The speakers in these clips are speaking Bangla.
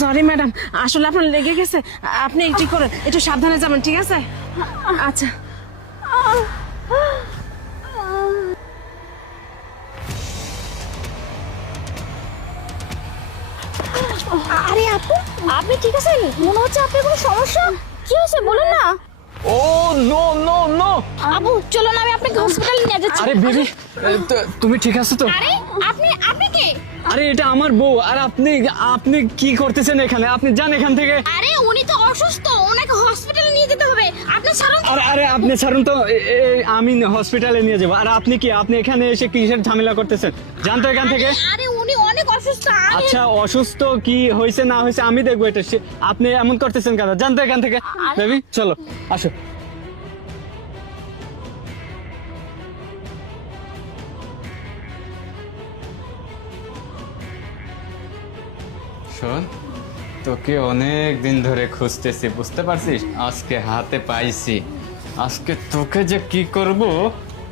সরি ম্যাডাম, আসলে আপনার লেগে গেছে। আপনি একটু করেন, একটু সাবধানে যাবেন, ঠিক আছে? আচ্ছা। আরে আপু, আপনি ঠিক আছেন? মনে হচ্ছে আপনার কোনো সমস্যা। কি হয়েছে বলুন না। ও নো নো নো। আপু চলুন, আমি আপনাকে হসপিটালে নিয়ে যাচ্ছি। আরে বেবি, তুমি ঠিক আছো তো? আরে আপনি কে? আরে এটা আমার বউ। আর আপনি আপনি কি করতেছেন এখানে? আপনি যান এখান থেকে। আরে উনি তো অসুস্থ, ওনাকে হসপিটালে নিয়ে যেতে হবে। আপনি ছাড়ুন। আরে আরে আপনি ছাড়ুন তো, আমি হসপিটালে নিয়ে যাবো। আর আপনি কি, আপনি এখানে এসে কিসের ঝামেলা করতেছেন? যান তো এখান থেকে। আরে উনি অনেক অসুস্থ। আচ্ছা অসুস্থ কি হয়েছে না হয়েছে আমি দেখবো এটা। আপনি এমন করতেছেন কেন? যান তো এখান থেকে। বেবি চলো, আসো। শোন, তোকে অনেক দিন ধরে খুঁজতেছি, বুঝতে পারছিস? আজকে হাতে পাইছি। আজকে তোকে যে কি করব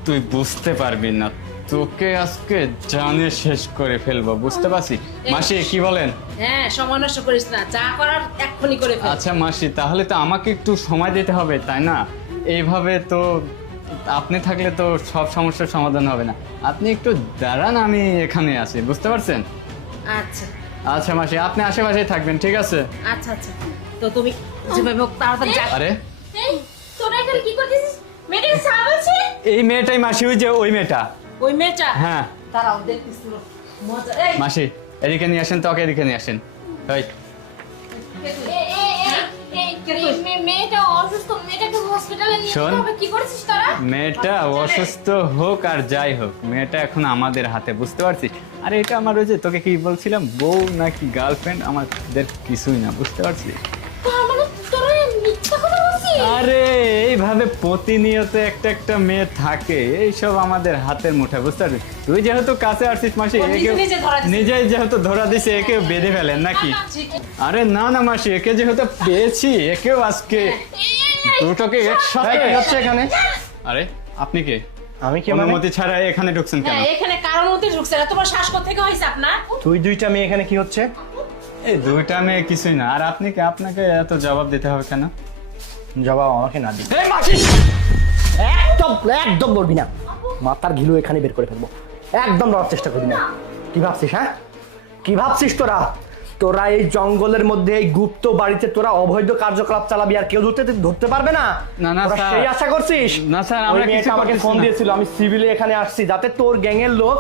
তুই বুঝতে পারবি না। তোকে আজকে জানে শেষ করে ফেলবো, বুঝতে পারছিস? মাসি কি বলেন? হ্যাঁ, সময় নষ্ট করিস না, যা করার এক্ষুনি করে ফেল। আচ্ছা মাসি, তাহলে তো আমাকে একটু সময় দিতে হবে, তাই না? এইভাবে তো আপনি থাকলে তো সব সমস্যার সমাধান হবে না। আপনি একটু দাঁড়ান, আমি এখানে আছি, বুঝতে পারছেন? আচ্ছা আচ্ছা মাসি, আপনি আশেপাশে থাকবেন, ঠিক আছে? আচ্ছা আচ্ছা, তো তুমি যেভাবে হোক তাড়াতাড়ি যা। আরে এই তোরা এখানে কি করতেছিস? মেয়েটাকে ছাড়া বলছি। এই মেয়েটাই মাসি, ওই যে ওই মেয়েটা। ওই মেয়েটা? হ্যাঁ তারাও দেখতেছিল মজা। এই মাসি, এদিকে নিয়ে আসেন, তোকে এদিকে নিয়ে আসেন। এই মেয়েটা অসুস্থ, মেয়েটাকে হসপিটালে নিয়ে শোন। যেতে হবে। কি করছিস তোরা? মেয়েটা অসুস্থ হোক আর যাই হোক, মেয়েটা এখন আমাদের হাতে, বুঝতে পারছিস? আরে এটা আমার ওই যে তোকে কি বলছিলাম, বউ নাকি গার্লফ্রেন্ড আমাদের কিছুই না, বুঝতে পারছিস? তার মানে তোরা মিথ্যা কথা বলছিস? আরে এইভাবে প্রতিনিয়ত একটা একটা মেয়ে থাকে, এইসব আমাদের হাতের মুঠে, বুঝতে পারছিস? তুই যেহেতু কাছে আসছিস মাসি, ও নিজে নিজে ধরা দিছে। নিজেই যেহেতু ধরা দিছে, একে বেঁধে ফেলেন নাকি? আরে না না মাসি, একে যেহেতু পেয়েছি, একেও আজকে দুটোকে একসাথে। কি হচ্ছে এখানে? আরে আপনি কে? আমি কি মানে? অনুমতি ছাড়া এখানে ঢুকছেন কেন? হ্যাঁ, এখানে কারণ মতে ঢুকছে না, তোমার শ্বাস থেকে হয়েছে আপনার? তুই দুইটা মেয়ে এখানে কি হচ্ছে? এই দুইটা মেয়ে কিছুই না। আর আপনি কি, আপনাকে এত জবাব দিতে হবে কেন? জবাব আমাকে না দিই। এই মাসি, একদম একদম বলবি না। মাথার ঘিলু এখানে বের করে ফেলবো। একদম লড়ার চেষ্টা করবি না। কি ভাবছিস? হ্যাঁ, কি ভাবছিস তোরা? তোরা এই জঙ্গলের মধ্যে, এই গুপ্ত বাড়িতে তোরা অবৈধ কার্যকলাপ চালাবি আর কেউ ধরতে পারবে না? না, না, তোরা স্যার। সেই আশা করছিস? না, স্যার, ওই আমরা মেয়েটা কিছু আমাকে করতেছি ফোন না। দিয়েছিল, আমি সিভিলে এখানে আসছি যাতে তোর গ্যাংয়ের লোক